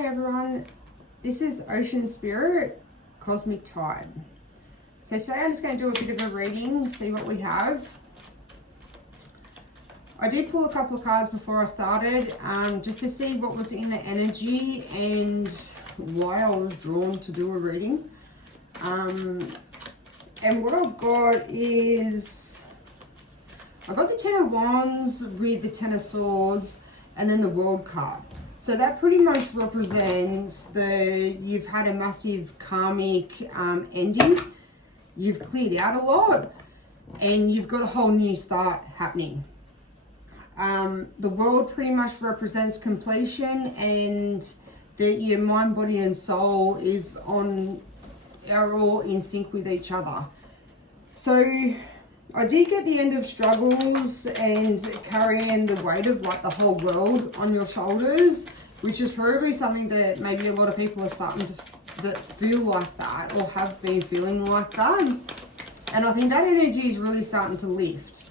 Hi everyone, this is Ocean Spirit Cosmic Tide. So today I'm just going to do a bit of a reading, see what we have. I did pull a couple of cards before I started, just to see what was in the energy and why I was drawn to do a reading. And what I've got is, I've got the Ten of Wands with the Ten of Swords and then the World card. So that pretty much represents you've had a massive karmic ending, you've cleared out a lot, and you've got a whole new start happening. The World pretty much represents completion, and that your mind, body and soul are all in sync with each other. So I did get the end of struggles and carrying the weight of like the whole world on your shoulders, which is probably something that maybe a lot of people are starting to feel like that or have been feeling like that. And I think that energy is really starting to lift.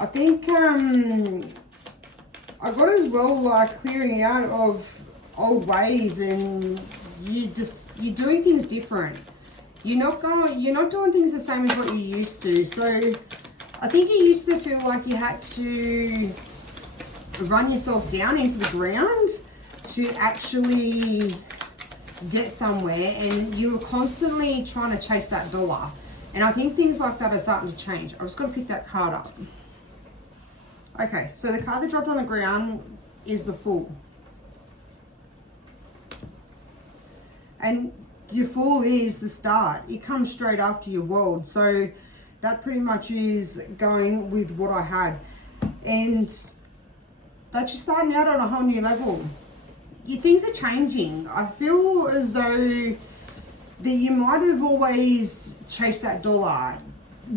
I think I got as well like clearing out of old ways, and you're doing things different. You're not doing things the same as what you used to. So I think you used to feel like you had to run yourself down into the ground to actually get somewhere, and you were constantly trying to chase that dollar. And I think things like that are starting to change. I'm just going to pick that card up. Okay, so the card that dropped on the ground is the Fool. And your Fool is the start. It comes straight after your World. So that pretty much is going with what I had. And that you're starting out on a whole new level. Things are changing. I feel as though that you might have always chased that dollar,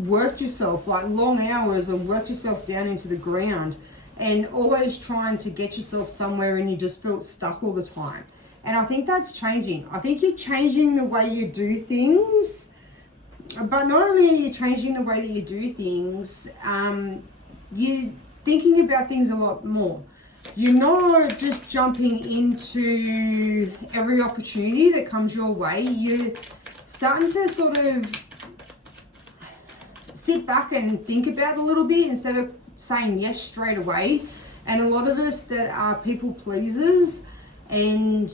worked yourself like long hours and worked yourself down into the ground, and always trying to get yourself somewhere, and you just felt stuck all the time. And I think that's changing. I think you're changing the way you do things. But not only are you changing the way that you do things, you're thinking about things a lot more. You're not just jumping into every opportunity that comes your way. You're starting to sort of sit back and think about it a little bit instead of saying yes straight away. And a lot of us that are people pleasers, and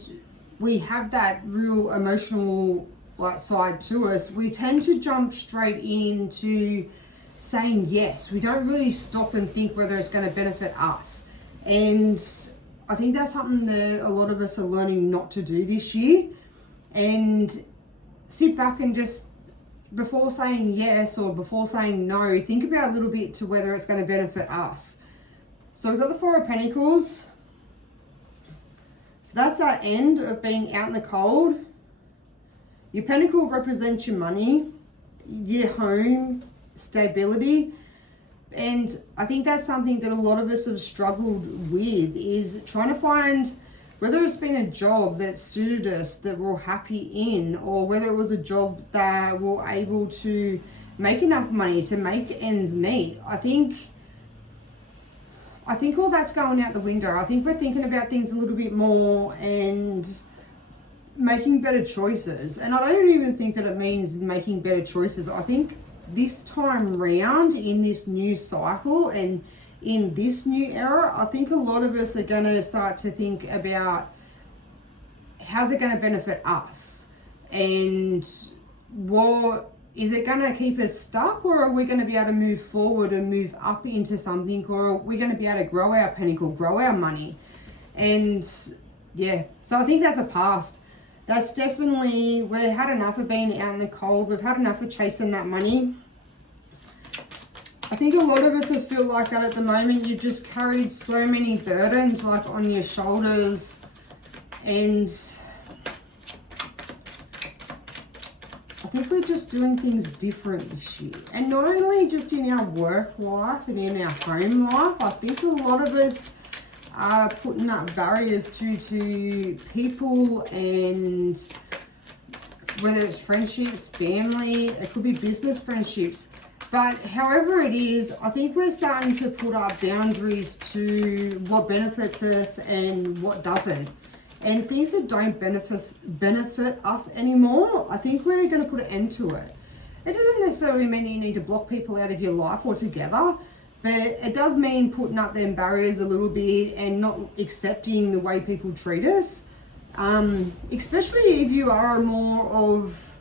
we have that real emotional side to us, we tend to jump straight into saying yes. We don't really stop and think whether it's going to benefit us. And I think that's something that a lot of us are learning not to do this year, and sit back and just, before saying yes or before saying no, think about a little bit to whether it's going to benefit us. So we've got the Four of Pentacles. So that's that end of being out in the cold. Your pentacle represents your money, your home, stability. And I think that's something that a lot of us have struggled with, is trying to find whether it's been a job that suited us, that we're happy in, or whether it was a job that we're able to make enough money to make ends meet. I think all that's going out the window. I think we're thinking about things a little bit more and making better choices. And I don't even think that it means making better choices. I think this time round, in this new cycle and in this new era, I think a lot of us are going to start to think about how's it going to benefit us, and what is it going to keep us stuck, or are we going to be able to move forward and move up into something, or are we going to be able to grow our pentacle, grow our money? And yeah, so I think that's a past. That's definitely, we've had enough of being out in the cold. We've had enough of chasing that money. I think a lot of us have feel like that at the moment. You've just carried so many burdens like on your shoulders, and I think we're just doing things different this year. And not only just in our work life and in our home life, I think a lot of us are putting up barriers to people, and whether it's friendships, family, it could be business friendships. But however it is, I think we're starting to put up boundaries to what benefits us and what doesn't. and things that don't benefit us anymore, I think we're going to put an end to it. It doesn't necessarily mean that you need to block people out of your life altogether, but it does mean putting up them barriers a little bit and not accepting the way people treat us. Especially if you are more of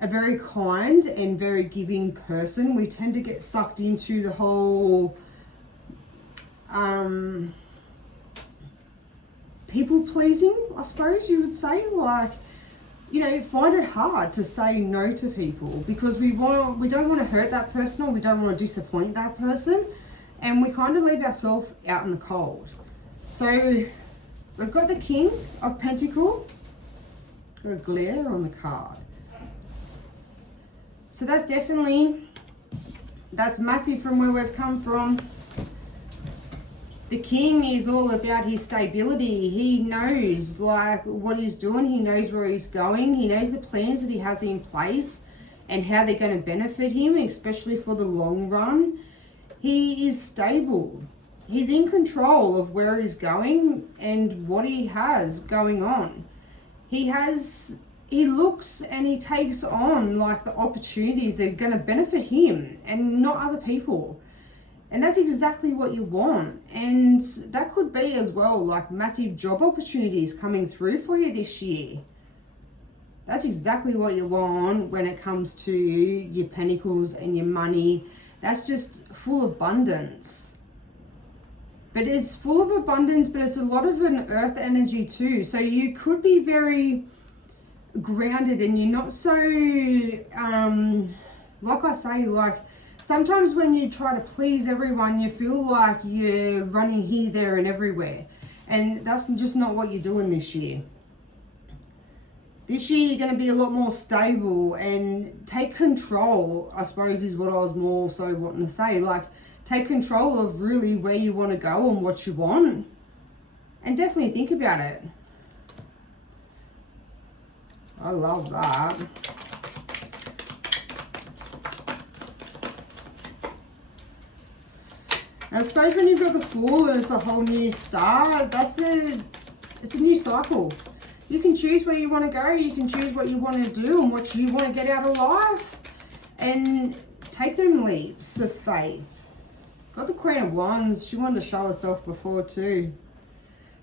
a very kind and very giving person, we tend to get sucked into the whole people pleasing, I suppose you would say. Like, you know, find it hard to say no to people because we don't want to hurt that person, or we don't want to disappoint that person, and we kind of leave ourselves out in the cold. So we've got the King of Pentacles, got a glare on the card. So that's massive from where we've come from. The King is all about his stability. He knows like what he's doing. He knows where he's going. He knows the plans that he has in place and how they're going to benefit him, especially for the long run. He is stable. He's in control of where he's going and what he has going on. He looks and he takes on like the opportunities that are going to benefit him and not other people. And that's exactly what you want. And that could be as well like massive job opportunities coming through for you this year. That's exactly what you want when it comes to your pentacles and your money. That's just full abundance. But it's full of abundance, but it's a lot of an earth energy too. So you could be very grounded and you're not so, like I say, like, sometimes when you try to please everyone, you feel like you're running here, there, and everywhere. And that's just not what you're doing this year. This year, you're going to be a lot more stable and take control, I suppose, is what I was more so wanting to say. Like, take control of really where you want to go and what you want. And definitely think about it. I love that. I suppose when you've got the Fool and it's a whole new start, it's a new cycle. You can choose where you want to go, you can choose what you want to do and what you want to get out of life, and take them leaps of faith. Got the Queen of Wands, she wanted to show herself before too.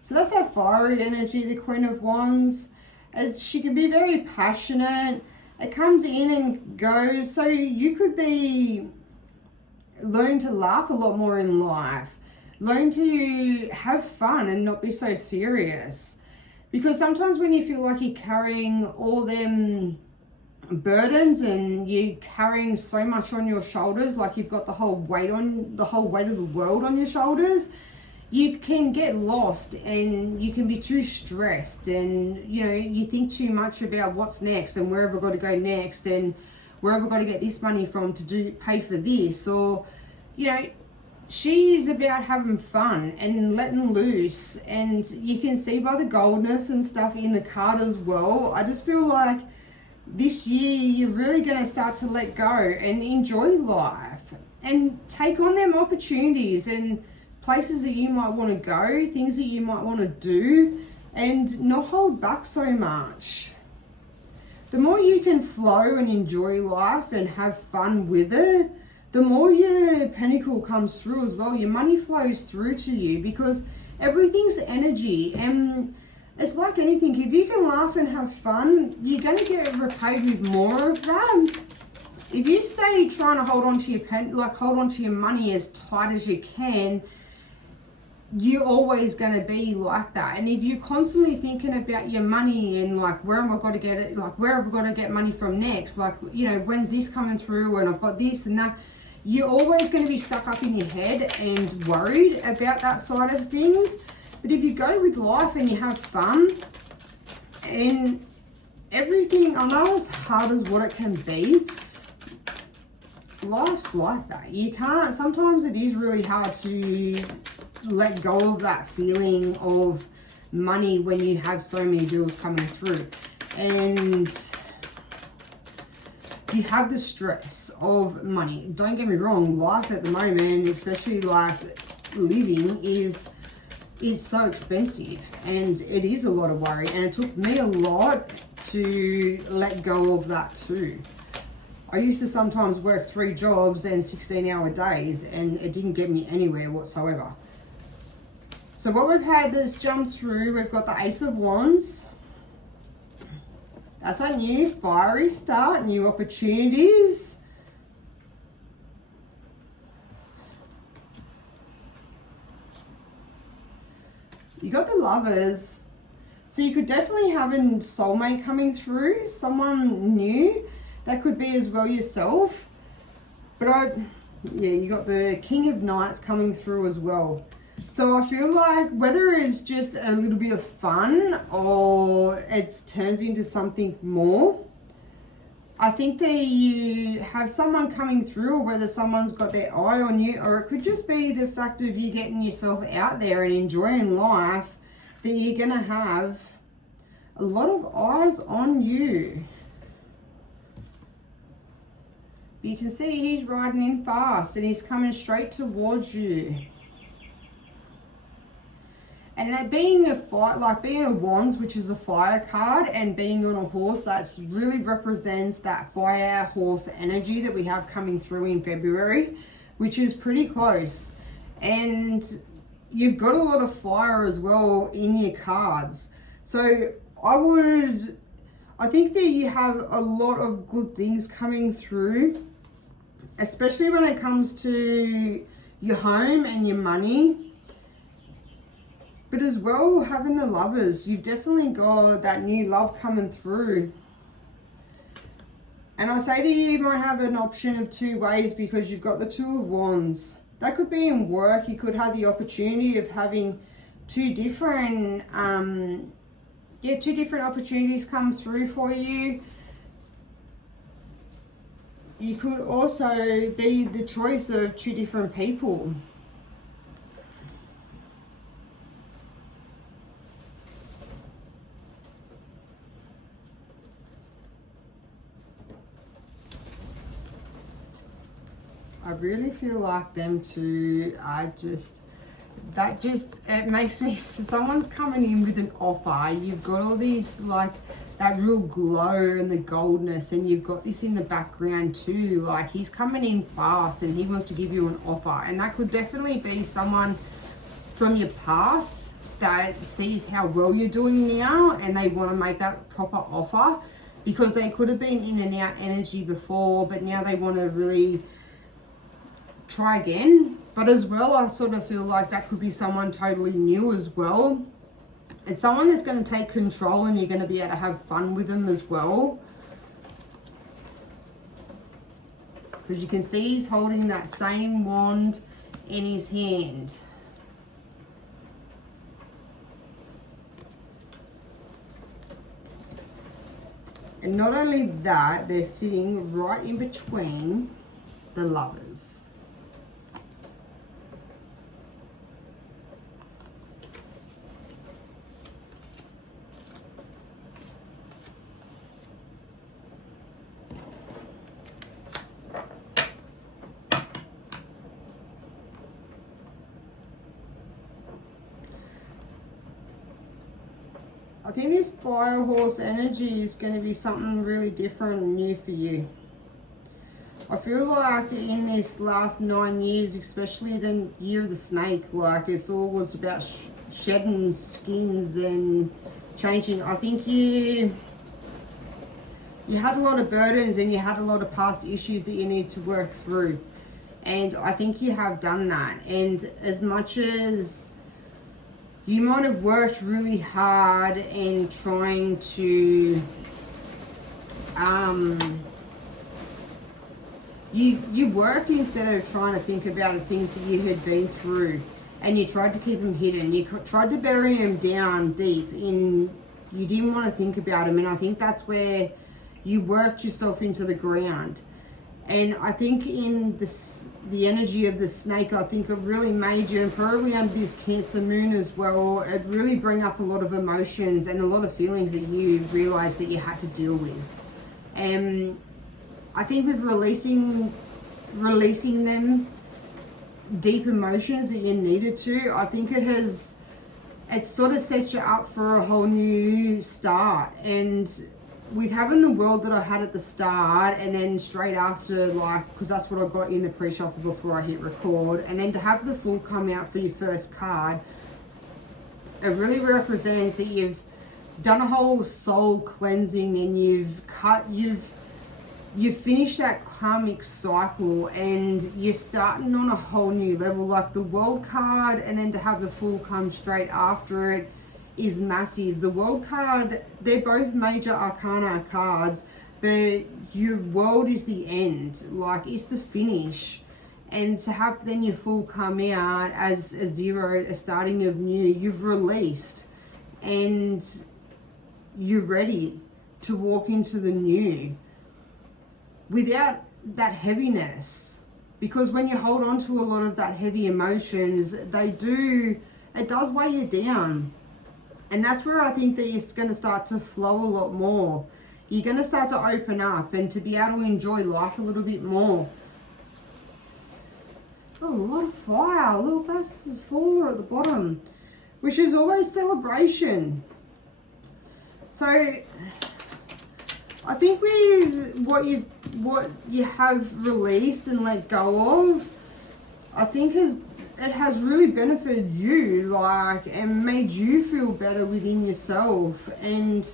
So that's our fiery energy, the Queen of Wands. As she can be very passionate, it comes in and goes, so you could be learn to laugh a lot more in life. Learn to have fun and not be so serious. Because sometimes when you feel like you're carrying all them burdens and you're carrying so much on your shoulders, like you've got the whole weight of the world on your shoulders, you can get lost and you can be too stressed, and you know, you think too much about what's next and where have I got to go next and where have I got to get this money from to pay for this, or you know, she's about having fun and letting loose. And you can see by the goldness and stuff in the card as well, I just feel like this year you're really going to start to let go and enjoy life and take on them opportunities and places that you might want to go, things that you might want to do, and not hold back so much. The more you can flow and enjoy life and have fun with it, the more your pentacle comes through as well. Your money flows through to you because everything's energy. And it's like anything, if you can laugh and have fun, you're going to get repaid with more of that. If you stay trying to hold on to your money as tight as you can, you're always going to be like that. And if you're constantly thinking about your money and like, where am I going to get it, like where have I got to get money from next, like, you know, when's this coming through and I've got this and that, you're always going to be stuck up in your head and worried about that side of things. But if you go with life and you have fun and everything, I know as hard as what it can be, life's like that. You can't, sometimes it is really hard to let go of that feeling of money when you have so many bills coming through. And you have the stress of money. Don't get me wrong, life at the moment, especially like living, is is so expensive, and it is a lot of worry, and it took me a lot to let go of that too. I used to sometimes work 3 jobs and 16-hour days, and it didn't get me anywhere whatsoever. So what we've had that's jumped through, we've got the Ace of Wands. That's a new fiery start, new opportunities. You got the Lovers. So you could definitely have a soulmate coming through, someone new. That could be as well yourself. But yeah, you got the King of Knights coming through as well. So I feel like whether it's just a little bit of fun or it turns into something more, I think that you have someone coming through, or whether someone's got their eye on you, or it could just be the fact of you getting yourself out there and enjoying life, that you're going to have a lot of eyes on you. You can see he's riding in fast and he's coming straight towards you. And that being a fight, like being a Wands, which is a fire card, and being on a horse, that really represents that fire horse energy that we have coming through in February, which is pretty close. And you've got a lot of fire as well in your cards. So I think that you have a lot of good things coming through, especially when it comes to your home and your money. But as well, having the Lovers, you've definitely got that new love coming through. And I say that you might have an option of 2 ways, because you've got the 2 of Wands. That could be in work. You could have the opportunity of having 2 different, 2 different opportunities come through for you. You could also be the choice of 2 different people. I really feel like them two are it makes me, if someone's coming in with an offer, you've got all these, like, that real glow and the goldness, and you've got this in the background too, like he's coming in fast and he wants to give you an offer. And that could definitely be someone from your past that sees how well you're doing now, and they want to make that proper offer, because they could have been in and out energy before, but now they want to really try again. But as well, I sort of feel like that could be someone totally new as well. It's someone that's going to take control, and you're going to be able to have fun with them as well. Because you can see he's holding that same wand in his hand. And not only that, they're sitting right in between the Lovers. I think this fire horse energy is going to be something really different and new for you. I feel like in this last 9 years, especially the year of the snake, like it's all was about shedding skins and changing. I think you had a lot of burdens, and you had a lot of past issues that you need to work through. And I think you have done that. And as much as you might have worked really hard in trying to, you worked instead of trying to think about the things that you had been through, and you tried to keep them hidden. You tried to bury them down deep in, you didn't want to think about them. And I think that's where you worked yourself into the ground. And I think in the energy of the snake, I think it really made you, and probably under this Cancer moon as well, it really bring up a lot of emotions and a lot of feelings that you realized that you had to deal with. And I think with releasing them deep emotions that you needed to, I think it has it sort of sets you up for a whole new start. And with having the world that I had at the start, and then straight after, like, because that's what I got in the pre-shuffle before I hit record, and then to have the Fool come out for your first card, it really represents that you've done a whole soul cleansing, and you've finished that karmic cycle, and you're starting on a whole new level. Like the World card, and then to have the Fool come straight after it is massive. The World card, they're both major arcana cards, but your world is the end, like it's the finish. And to have then your Fool come out as a zero, a starting of new, you've released and you're ready to walk into the new without that heaviness. Because when you hold on to a lot of that heavy emotions, it does weigh you down. And that's where I think that it's going to start to flow a lot more. You're going to start to open up and to be able to enjoy life a little bit more. Oh, a lot of fire. Look, that's fire at the bottom, which is always celebration. So I think with what you have released and let go of, I think it has really benefited you, like, and made you feel better within yourself. And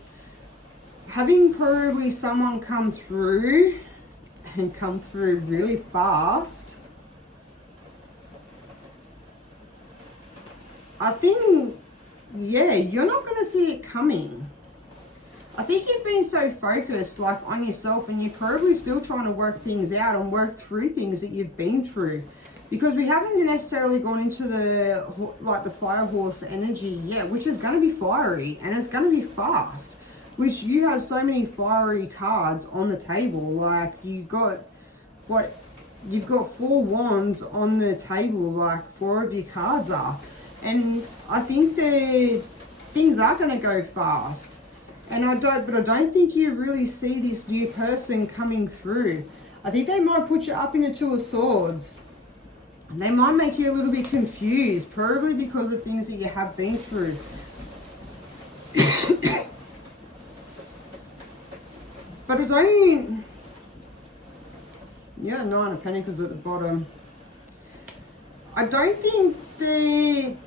having probably someone come through really fast, I think, yeah, you're not going to see it coming. I think you've been so focused, like, on yourself, and you're probably still trying to work things out and work through things that you've been through. Because we haven't necessarily gone into the fire horse energy yet, which is going to be fiery, and it's going to be fast. Which you have so many fiery cards on the table. Like, you've got 4 wands on the table, like 4 of your cards are. And I think things are going to go fast. And I don't think you really see this new person coming through. I think they might put you up in a 2 of swords. And they might make you a little bit confused, probably because of things that you have been through. But I don't... Yeah, 9 of Pentacles at the bottom. I don't think this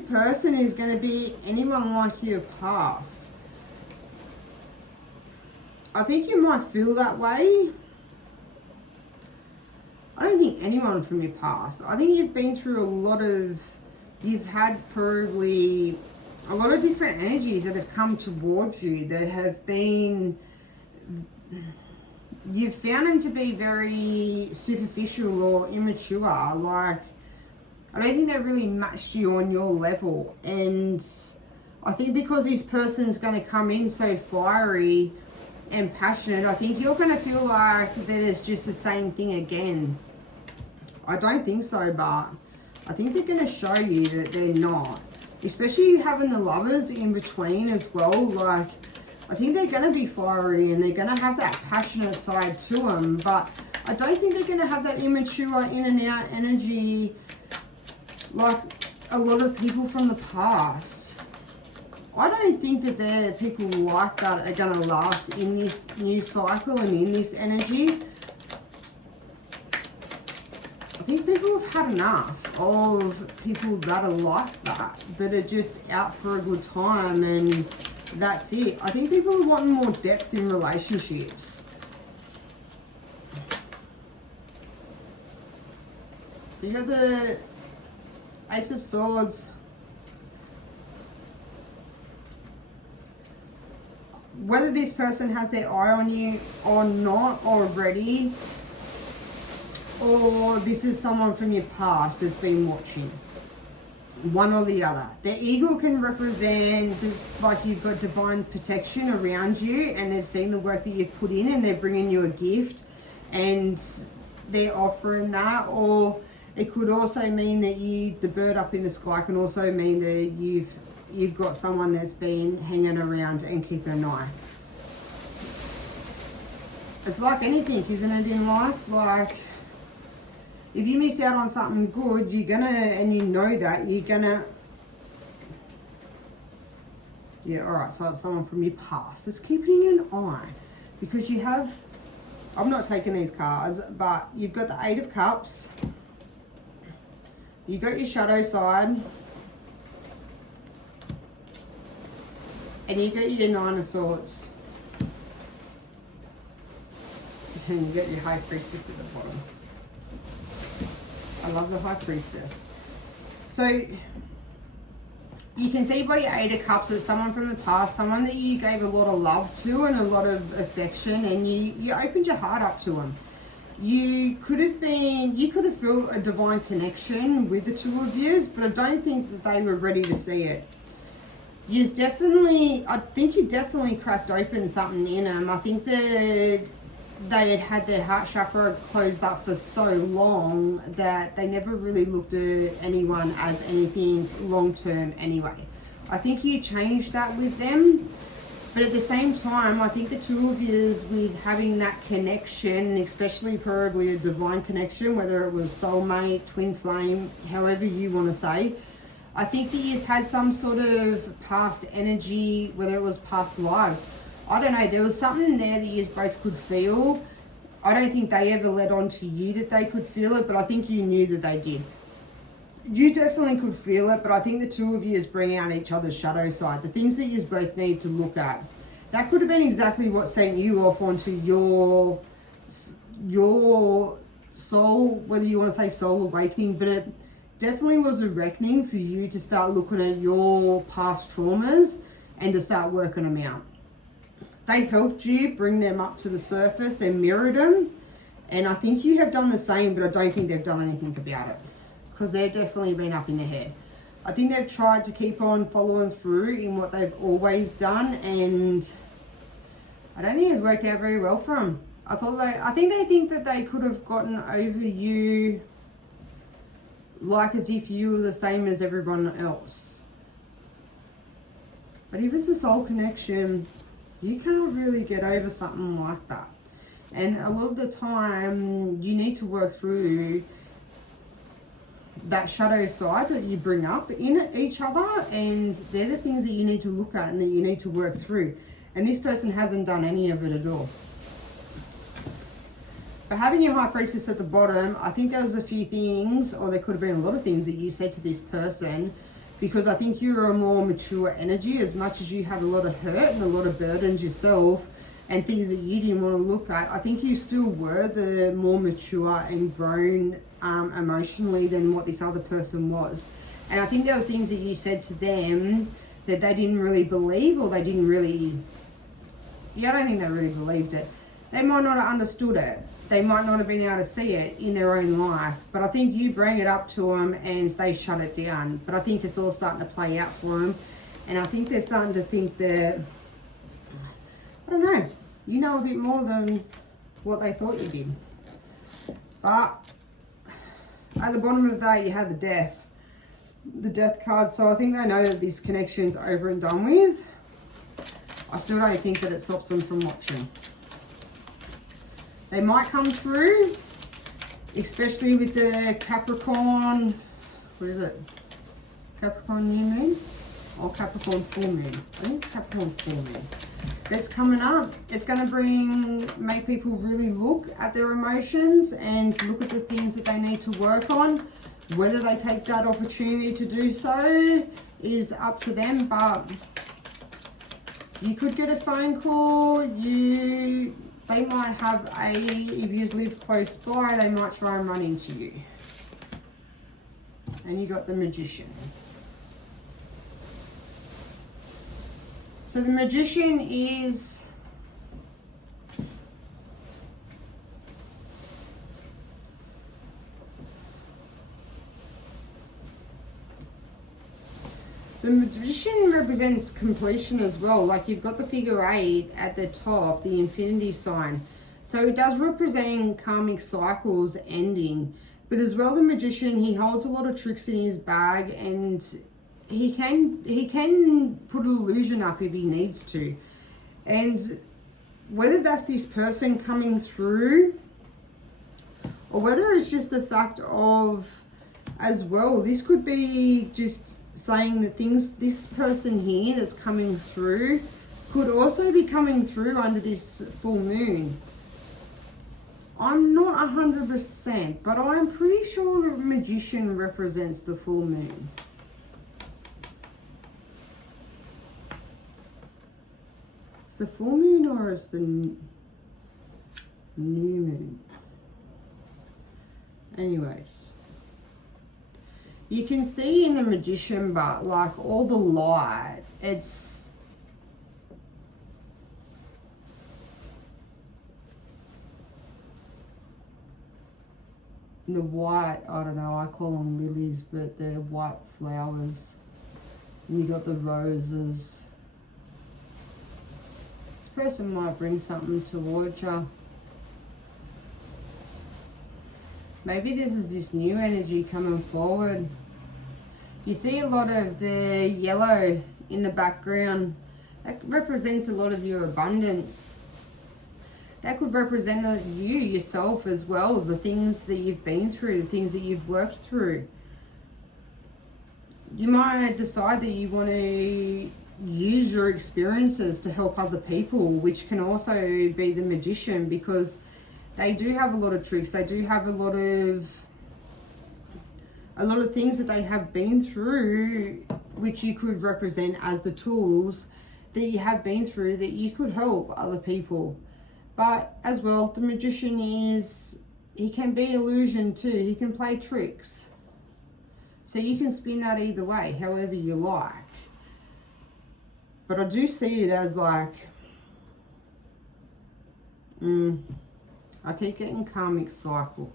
person is going to be anyone like your past. I think you might feel that way. I don't think anyone from your past. I think you've been through you've had probably a lot of different energies that have come towards you that have been, you've found them to be very superficial or immature. Like, I don't think they really matched you on your level. And I think because this person's going to come in so fiery and passionate, I think you're going to feel like that it's just the same thing again. I don't think so, but I think they're going to show you that they're not. Especially having the Lovers in between as well. Like, I think they're going to be fiery and they're going to have that passionate side to them. But I don't think they're going to have that immature in and out energy like a lot of people from the past. I don't think that there are people like that are going to last in this new cycle and in this energy. I think people have had enough of people that are like that are just out for a good time and that's it. I think people are wanting more depth in relationships. So you got the Ace of Swords. Whether this person has their eye on you or not already, or this is someone from your past that's been watching. One or the other. The eagle can represent like you've got divine protection around you and they've seen the work that you've put in and they're bringing you a gift and they're offering that. Or it could also mean that the bird up in the sky can also mean that you've got someone that's been hanging around and keeping an eye. It's like anything, isn't it, in life? Like, if you miss out on something good, you're gonna, and you know that, you're gonna, yeah, all right, so it's someone from your past. Just keeping an eye, because you have, I'm not taking these cards, but you've got the Eight of Cups, you got your shadow side, and you got your Nine of Swords. And you got your High Priestess at the bottom. I love the High Priestess. So you can see by your Eight of Cups that someone from the past, someone that you gave a lot of love to and a lot of affection, and you opened your heart up to them. You could have felt a divine connection with the two of you, but I don't think that they were ready to see it. I think you definitely cracked open something in them. I think that they had their heart chakra closed up for so long that they never really looked at anyone as anything long term anyway. I think you changed that with them, but at the same time, I think the two of you, with having that connection, especially probably a divine connection, whether it was soulmate, twin flame, however you want to say, I think that you've had some sort of past energy, whether it was past lives. I don't know, there was something there that you both could feel. I don't think they ever let on to you that they could feel it, but I think you knew that they did. You definitely could feel it, but I think the two of you bring out each other's shadow side, the things that you both need to look at. That could have been exactly what sent you off onto your soul, whether you want to say soul awakening, but it definitely was a reckoning for you to start looking at your past traumas and to start working them out. They helped you bring them up to the surface and mirrored them. And I think you have done the same, but I don't think they've done anything about it, because they've definitely been up in their head. I think they've tried to keep on following through in what they've always done, and I don't think it's worked out very well for them. I think they think that they could have gotten over you like as if you were the same as everyone else. But if it's a soul connection, you can't really get over something like that. And a lot of the time, you need to work through that shadow side that you bring up in each other, and they're the things that you need to look at and that you need to work through. And this person hasn't done any of it at all. But having your High Priestess at the bottom, I think there was a few things, or there could have been a lot of things that you said to this person, because I think you're a more mature energy. As much as you had a lot of hurt and a lot of burdens yourself and things that you didn't want to look at, I think you still were the more mature and grown emotionally than what this other person was. And I think there was things that you said to them that they didn't really believe, or they didn't really, I don't think they really believed it. They might not have understood it. They might not have been able to see it in their own life, but I think you bring it up to them and they shut it down. But I think it's all starting to play out for them, and I think they're starting to think that, I don't know, you know a bit more than what they thought you did. But at the bottom of that, you had the death card. So I think they know that this connection's over and done with. I still don't think that it stops them from watching. They might come through, especially with the Capricorn, what is it? Capricorn new moon? Or Capricorn full moon? I think it's Capricorn full moon. That's coming up. It's going to make people really look at their emotions and look at the things that they need to work on. Whether they take that opportunity to do so is up to them, but you could get a phone call. They might have if you live close by, they might try and run into you. And you got the Magician. So the Magician is the Magician represents completion as well. Like, you've got the figure 8 at the top, the infinity sign. So it does represent karmic cycles ending. But as well, the Magician, he holds a lot of tricks in his bag, and he can put an illusion up if he needs to. And whether that's this person coming through, or whether it's just the fact of, as well, this could be just saying that things, this person here that's coming through could also be coming through under this full moon. I'm not 100%, but I'm pretty sure the Magician represents the full moon. It's the full moon or is the new moon? Anyways, you can see in the Magician, but like all the light, it's the white, I don't know, I call them lilies, but they're white flowers. And you got the roses. This person might bring something towards you. Maybe this is this new energy coming forward. You see a lot of the yellow in the background. That represents a lot of your abundance. That could represent you, yourself as well. The things that you've been through, the things that you've worked through. You might decide that you want to use your experiences to help other people, which can also be the Magician, because they do have a lot of tricks. They do have a lot of things that they have been through, which you could represent as the tools that you have been through that you could help other people. But as well, the Magician is, he can be illusion too. He can play tricks. So you can spin that either way, however you like. But I do see it as like, I keep getting karmic cycle.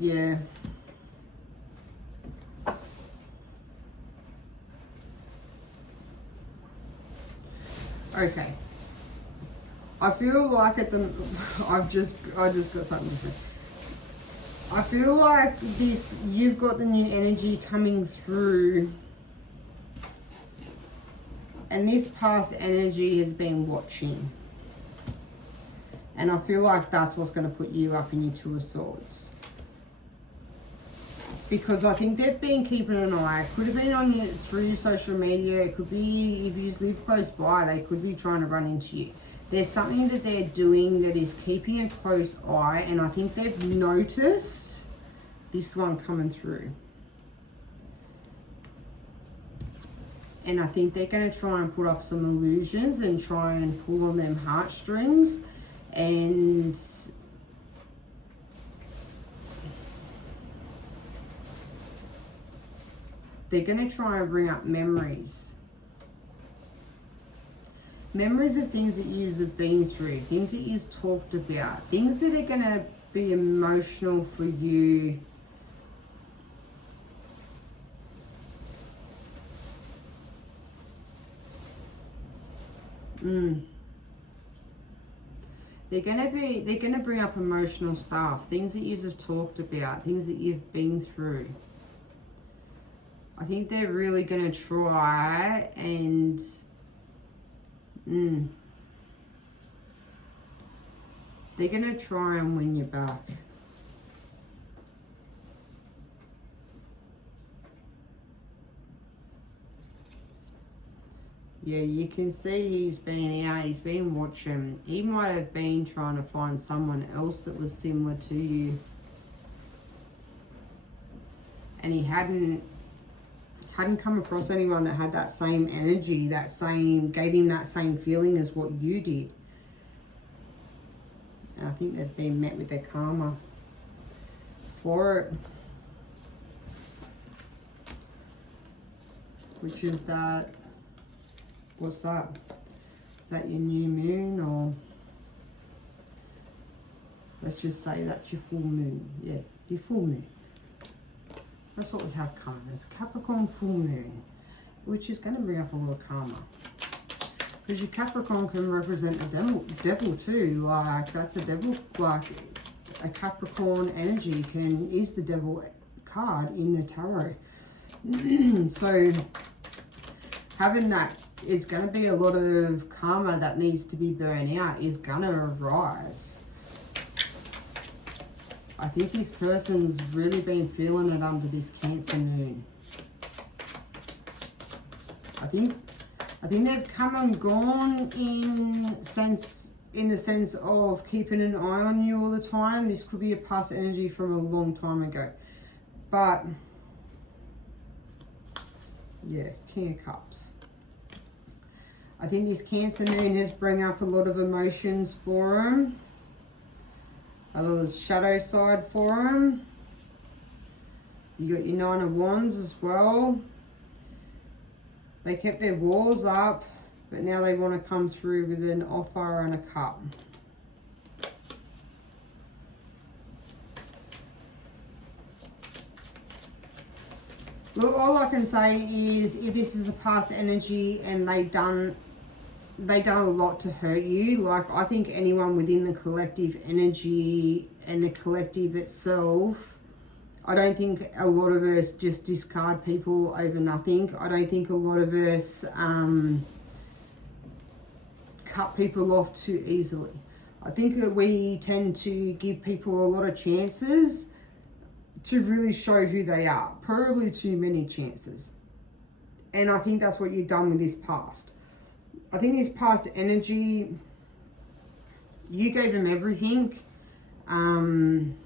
Yeah. Okay. I feel like at the, I just got something different. I feel like this, you've got the new energy coming through, and this past energy has been watching. And I feel like that's what's going to put you up in your Two of Swords. Because I think they've been keeping an eye. It could have been on you through your social media. It could be, if you live close by, they could be trying to run into you. There's something that they're doing that is keeping a close eye, and I think they've noticed this one coming through. And I think they're going to try and put up some illusions and try and pull on them heartstrings, and they're going to try and bring up memories. Memories of things that you've been through, things that you've talked about, things that are going to be emotional for you. They're going to bring up emotional stuff, things that you've talked about, things that you've been through. I think they're really going to try and they're going to try and win you back. Yeah, you can see he's been out, he's been watching. He might have been trying to find someone else that was similar to you. And he hadn't come across anyone that had that same energy, gave him that same feeling as what you did. And I think they've been met with their karma for it. Which is that, what's that? Is that your new moon, or let's just say that's your full moon? Yeah, your full moon. That's what we have karma. There's a Capricorn full moon, which is going to bring up a lot of karma. Because your Capricorn can represent a devil too. Like, that's a devil, like a Capricorn energy is the devil card in the tarot. So having that is going to be a lot of karma that needs to be burned out, is going to arise. I think this person's really been feeling it under this Cancer moon. I think they've come and gone in the sense of keeping an eye on you all the time. This could be a past energy from a long time ago. But yeah, King of Cups. I think this Cancer moon has bring up a lot of emotions for them. A lot of shadow side for them. You got your Nine of Wands as well. They kept their walls up, but now they want to come through with an offer and a cup. Look, all I can say is if this is a past energy and they done a lot to hurt you, like I think anyone within the collective energy and the collective itself, I don't think a lot of us just discard people over nothing. I don't think a lot of us cut people off too easily. I think that we tend to give people a lot of chances to really show who they are. Probably too many chances. And I think that's what you've done with this past. I think this past energy, you gave them everything. And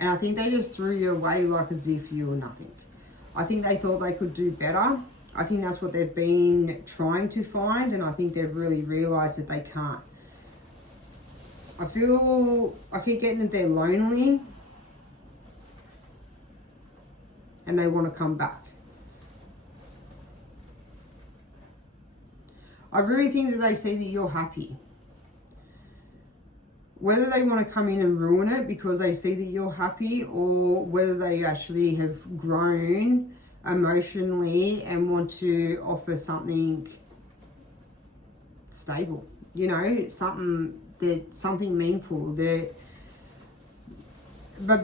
I think they just threw you away like as if you were nothing. I think they thought they could do better. I think that's what they've been trying to find, and I think they've really realised that they can't. I keep getting that they're lonely and they want to come back. I really think that they see that you're happy. Whether they want to come in and ruin it because they see that you're happy, or whether they actually have grown emotionally and want to offer something stable, you know, something meaningful. But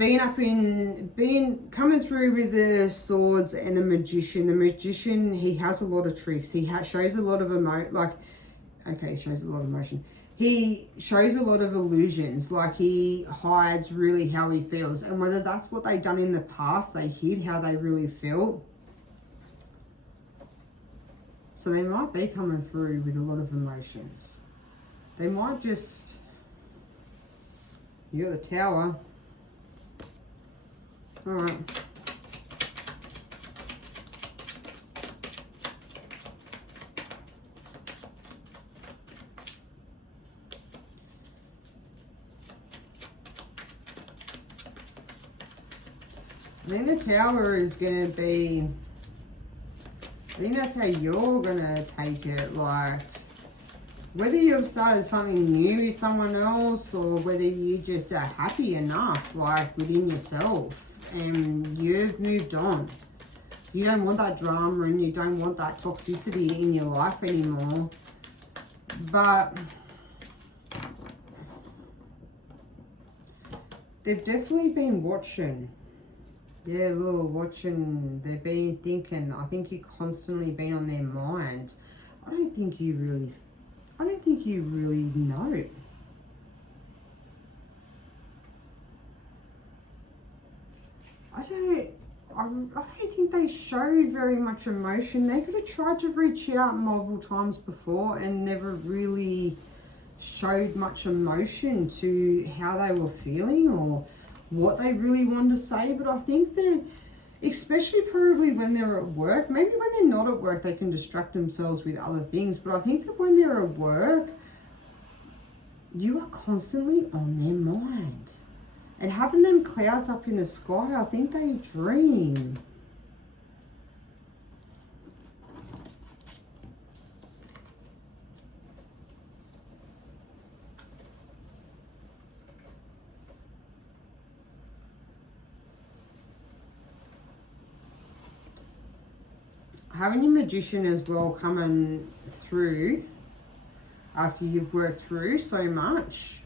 coming through with the swords and the magician, he has a lot of tricks. He shows a lot of shows a lot of emotion. He shows a lot of illusions, like he hides really how he feels. And whether that's what they've done in the past, they hid how they really feel. So they might be coming through with a lot of emotions. They might just... You're the Tower. Alright. I think the Tower is going to be, I think that's how you're going to take it. Like, whether you've started something new with someone else, or whether you just are happy enough, like, within yourself, and you've moved on. You don't want that drama and you don't want that toxicity in your life anymore. But they've definitely been watching. Yeah, look, watching. They've been thinking. I think you've constantly been on their mind. I don't think you really know. I don't think they show very much emotion. They could have tried to reach out multiple times before and never really showed much emotion to how they were feeling or what they really wanted to say. But I think that, especially probably when they're at work, maybe when they're not at work they can distract themselves with other things, but I think that when they're at work, you are constantly on their mind. And having them clouds up in the sky, I think they dream. Having your magician as well coming through after you've worked through so much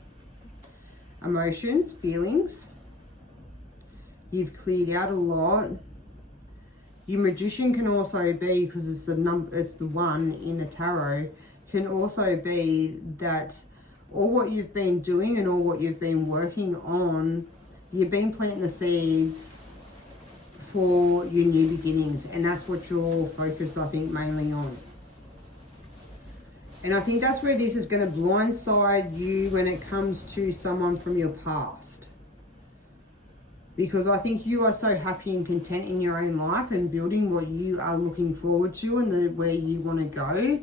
emotions, feelings, You've cleared out a lot. Your magician can also be, because it's the one in the tarot, can also be that all what you've been doing and all what you've been working on, you've been planting the seeds for your new beginnings, and that's what you're focused, I think, mainly on. And I think that's where this is going to blindside you when it comes to someone from your past. Because I think you are so happy and content in your own life and building what you are looking forward to and where you want to go.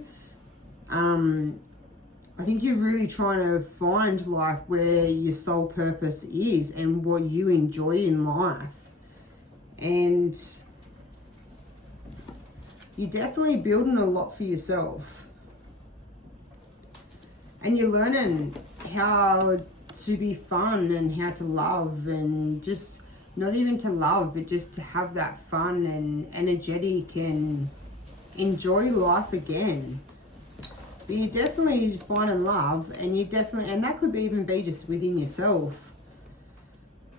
I think you're really trying to find like where your soul purpose is and what you enjoy in life. And you're definitely building a lot for yourself. And you're learning how to be fun and how to love, and just not even to love, but just to have that fun and energetic and enjoy life again. But you definitely finding love, and you definitely, and that could even be just within yourself.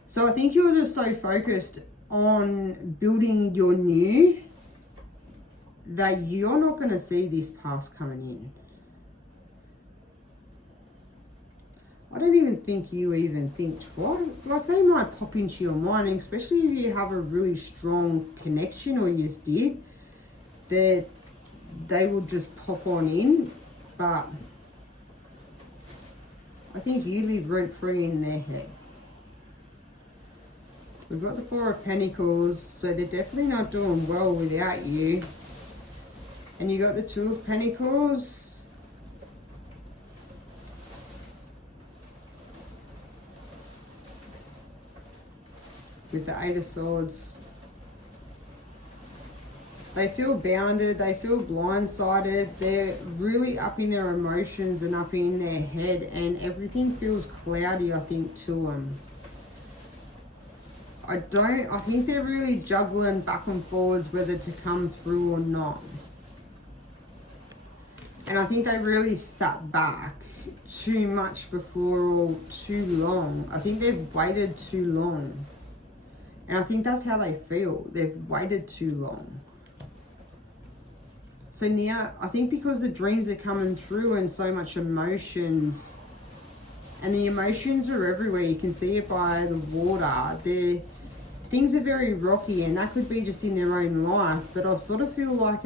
So I think you're just so focused on building your new that you're not going to see this past coming in. I don't even think you even think twice. Like, they might pop into your mind, especially if you have a really strong connection, or you just did, that they will just pop on in. But I think you live rent-free in their head. We've got the Four of Pentacles, so they're definitely not doing well without you. And you got the Two of Pentacles. With the Eight of Swords. They feel bounded, they feel blindsided, they're really up in their emotions and up in their head, and everything feels cloudy, I think, to them. I think they're really juggling back and forwards whether to come through or not. And I think they really sat back too much before, or too long. I think they've waited too long. And I think that's how they feel. They've waited too long. So now, I think because the dreams are coming through and so much emotions, and the emotions are everywhere. You can see it by the water. Things are very rocky, and that could be just in their own life. But I sort of feel like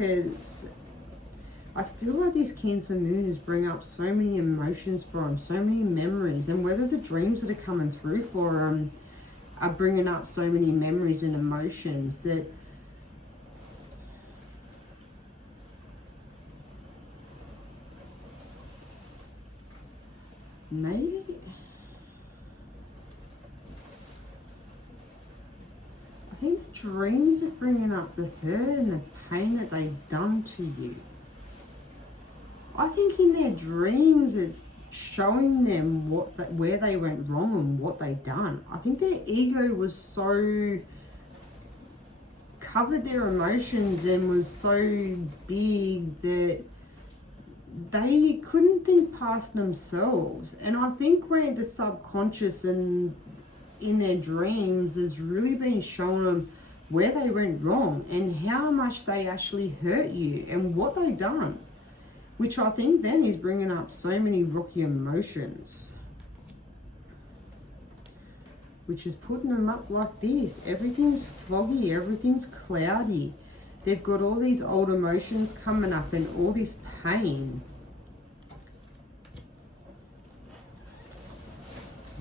I feel like this Cancer moon is bringing up so many emotions for them, so many memories. And whether the dreams that are coming through for them are bringing up so many memories and emotions that maybe I think the dreams are bringing up the hurt and the pain that they've done to you. I think in their dreams it's showing them where they went wrong and what they've done. I think their ego was so covered their emotions and was so big that they couldn't think past themselves. And I think where the subconscious and in their dreams has really been showing them where they went wrong and how much they actually hurt you and what they've done. Which I think then is bringing up so many rocky emotions. Which is putting them up like this. Everything's foggy, everything's cloudy. They've got all these old emotions coming up and all this pain.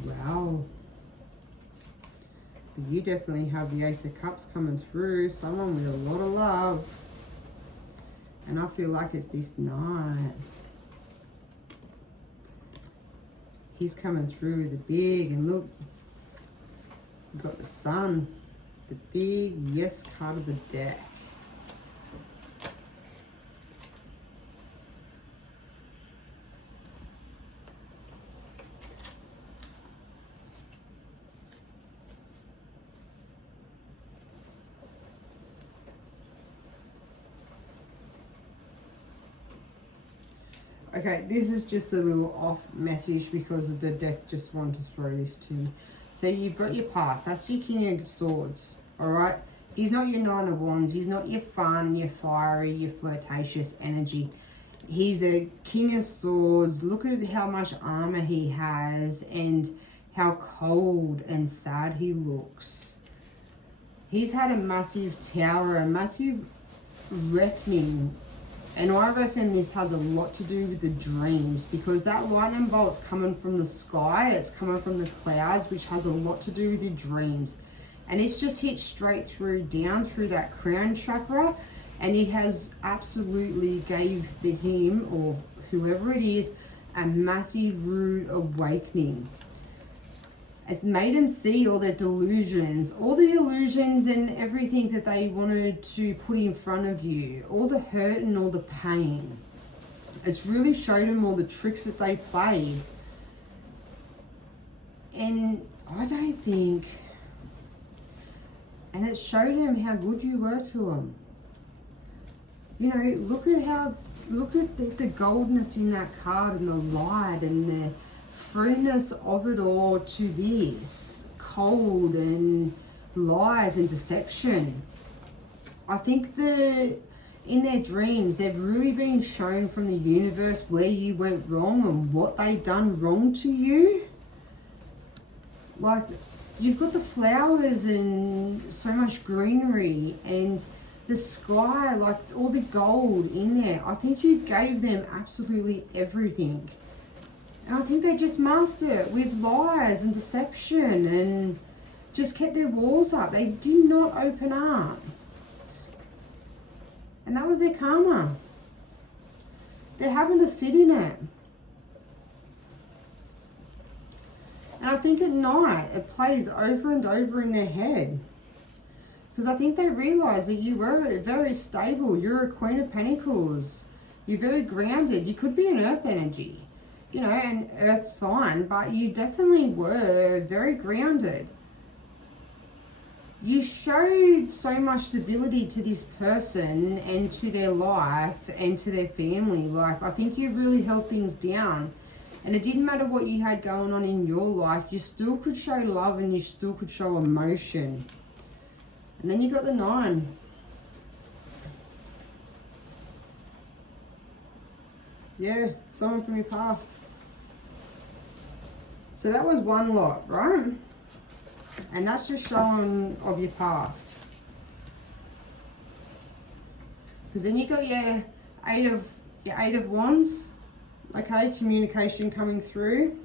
Wow. But you definitely have the Ace of Cups coming through. Someone with a lot of love. And I feel like it's this night. He's coming through with the big, and look, we've got the Sun, the big yes card of the deck. Okay, this is just a little off message because the deck just wanted to throw this to me. So you've got your past. That's your King of Swords. All right. He's not your Nine of Wands. He's not your fun, your fiery, your flirtatious energy. He's a King of Swords. Look at how much armor he has and how cold and sad he looks. He's had a massive tower, a massive reckoning. And I reckon this has a lot to do with the dreams, because that lightning bolt's coming from the sky. It's coming from the clouds, which has a lot to do with your dreams. And it's just hit straight through, down through that crown chakra. And it has absolutely gave him, or whoever it is, a massive rude awakening. It's made him see all their delusions, all the illusions and everything that they wanted to put in front of you, all the hurt and all the pain. It's really showed him all the tricks that they played. And I don't think, and it showed him how good you were to him. You know, look at the goldness in that card and the light and the freeness of it all to this cold and lies and deception. I think in their dreams they've really been shown from the universe where you went wrong and what they've done wrong to you. Like, you've got the flowers and so much greenery and the sky, like all the gold in there. I think you gave them absolutely everything. And I think they just mastered it with lies and deception and just kept their walls up. They did not open up. And that was their karma. They're having to sit in it. And I think at night it plays over and over in their head. Because I think they realise that you were very stable. You're a Queen of Pentacles. You're very grounded. You could be an earth energy, you know, an earth sign, but you definitely were very grounded. You showed so much stability to this person and to their life and to their family. Like, I think you really held things down. And it didn't matter what you had going on in your life, you still could show love and you still could show emotion. And then you got the 9. Yeah, someone from your past. So that was one lot, right? And that's just showing of your past. Because then you got your eight of wands. Okay, communication coming through.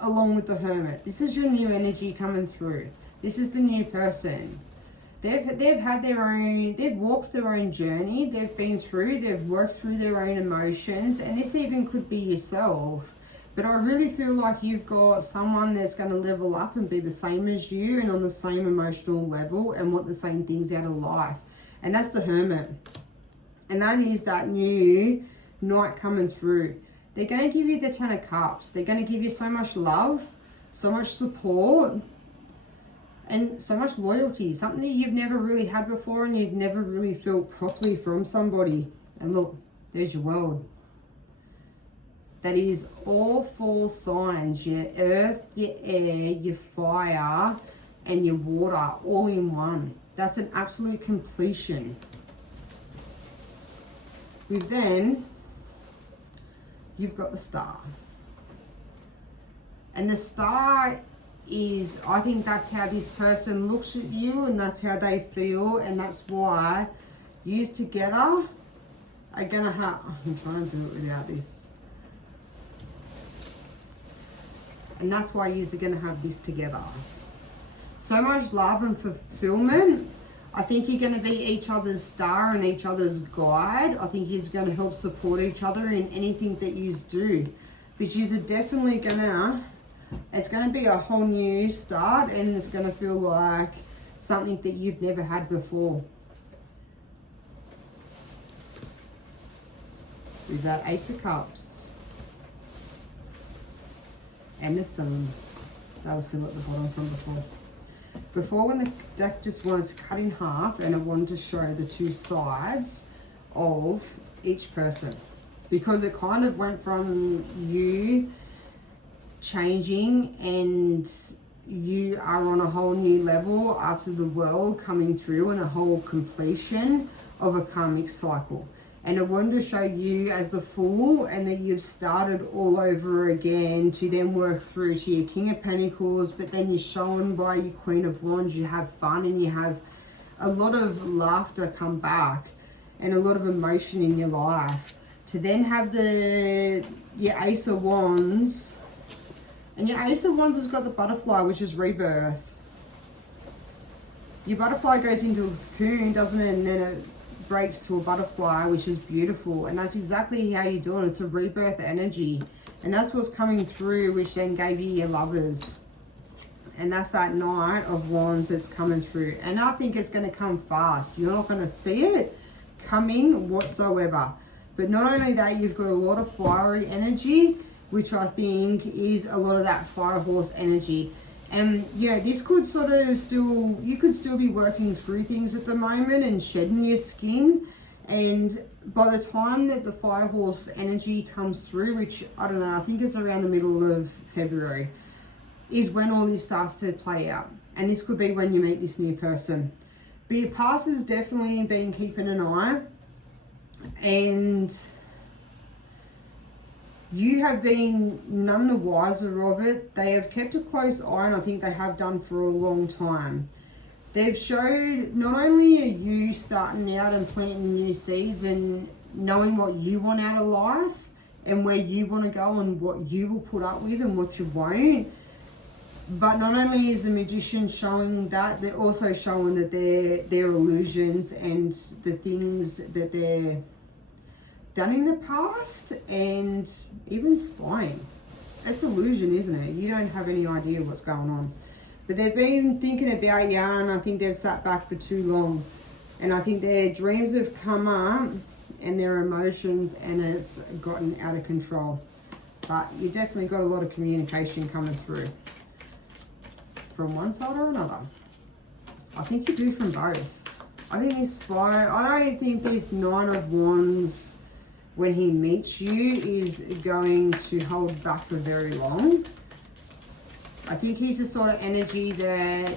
Along with the hermit. This is your new energy coming through. This is the new person. They've had their own, they've walked their own journey. They've been through, they've worked through their own emotions. And this even could be yourself. But I really feel like you've got someone that's going to level up and be the same as you and on the same emotional level and want the same things out of life. And that's the hermit. And that is that new knight coming through. They're going to give you the 10 of cups. They're going to give you so much love, so much support, and so much loyalty. Something that you've never really had before and you've never really felt properly from somebody. And look, there's your world. That is all 4 signs, your earth, your air, your fire, and your water, all in one. That's an absolute completion. Then, you've got the star. And the star is, I think that's how this person looks at you and that's how they feel, and that's why you together are gonna have, I'm trying to do it without this. And that's why you're going to have this together. So much love and fulfillment. I think you're going to be each other's star and each other's guide. I think you're going to help support each other in anything that you do. But you're definitely going to, it's going to be a whole new start, and it's going to feel like something that you've never had before. With that Ace of Cups. And the sun. That was still at the bottom from before. Before, when the deck just wanted to cut in half and it wanted to show the 2 sides of each person. Because it kind of went from you changing and you are on a whole new level after the world coming through and a whole completion of a karmic cycle. And I wanted to show you as the Fool, and that you've started all over again to then work through to your King of Pentacles, but then you're shown by your Queen of Wands, you have fun and you have a lot of laughter come back and a lot of emotion in your life. To then have your Ace of Wands, and your Ace of Wands has got the butterfly, which is rebirth. Your butterfly goes into a cocoon, doesn't it? And then it breaks to a butterfly, which is beautiful. And that's exactly how you're doing. It's a rebirth energy. And that's what's coming through, which then gave you your Lovers. And that's that Knight of Wands that's coming through. And I think it's going to come fast. You're not going to see it coming whatsoever. But not only that, you've got a lot of fiery energy, which I think is a lot of that fire horse energy. And yeah, this could sort of still, you could still be working through things at the moment and shedding your skin. And by the time that the fire horse energy comes through, which I don't know, I think it's around the middle of February, is when all this starts to play out. And this could be when you meet this new person. But your past has definitely been keeping an eye. And you have been none the wiser of it. They have kept a close eye, and I think they have done for a long time. They've showed not only are you starting out and planting new seeds and knowing what you want out of life and where you want to go and what you will put up with and what you won't, but not only is the Magician showing that, they're also showing that their illusions and the things that they're done in the past, and even spying. That's illusion, isn't it? You don't have any idea what's going on. But they've been thinking about you, and I think they've sat back for too long. And I think their dreams have come up and their emotions, and it's gotten out of control. But you definitely got a lot of communication coming through from one side or another. I think you do from both. I think this fire, I don't think this Knight of Wands, when he meets you, is going to hold back for very long. I think he's the sort of energy that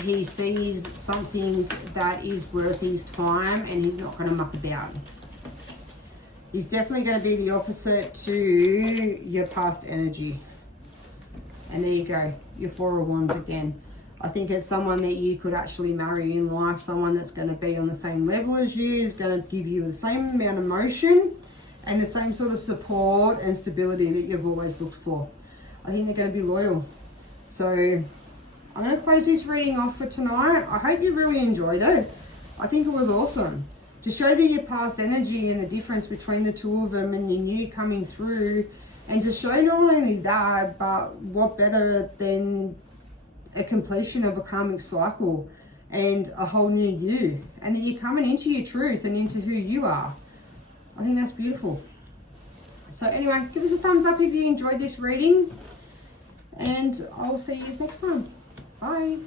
he sees something that is worth his time and he's not going to muck about. He's definitely going to be the opposite to your past energy. And there you go, your Four of Wands again. I think it's someone that you could actually marry in life, someone that's going to be on the same level as you, is going to give you the same amount of emotion and the same sort of support and stability that you've always looked for. I think they're going to be loyal. So I'm going to close this reading off for tonight. I hope you really enjoyed it. I think it was awesome to show that your past energy and the difference between the two of them and your new coming through, and to show not only that, but what better than a completion of a karmic cycle and a whole new you, and that you're coming into your truth and into who you are. I think that's beautiful. So anyway, give us a thumbs up if you enjoyed this reading, and I'll see you next time. Bye.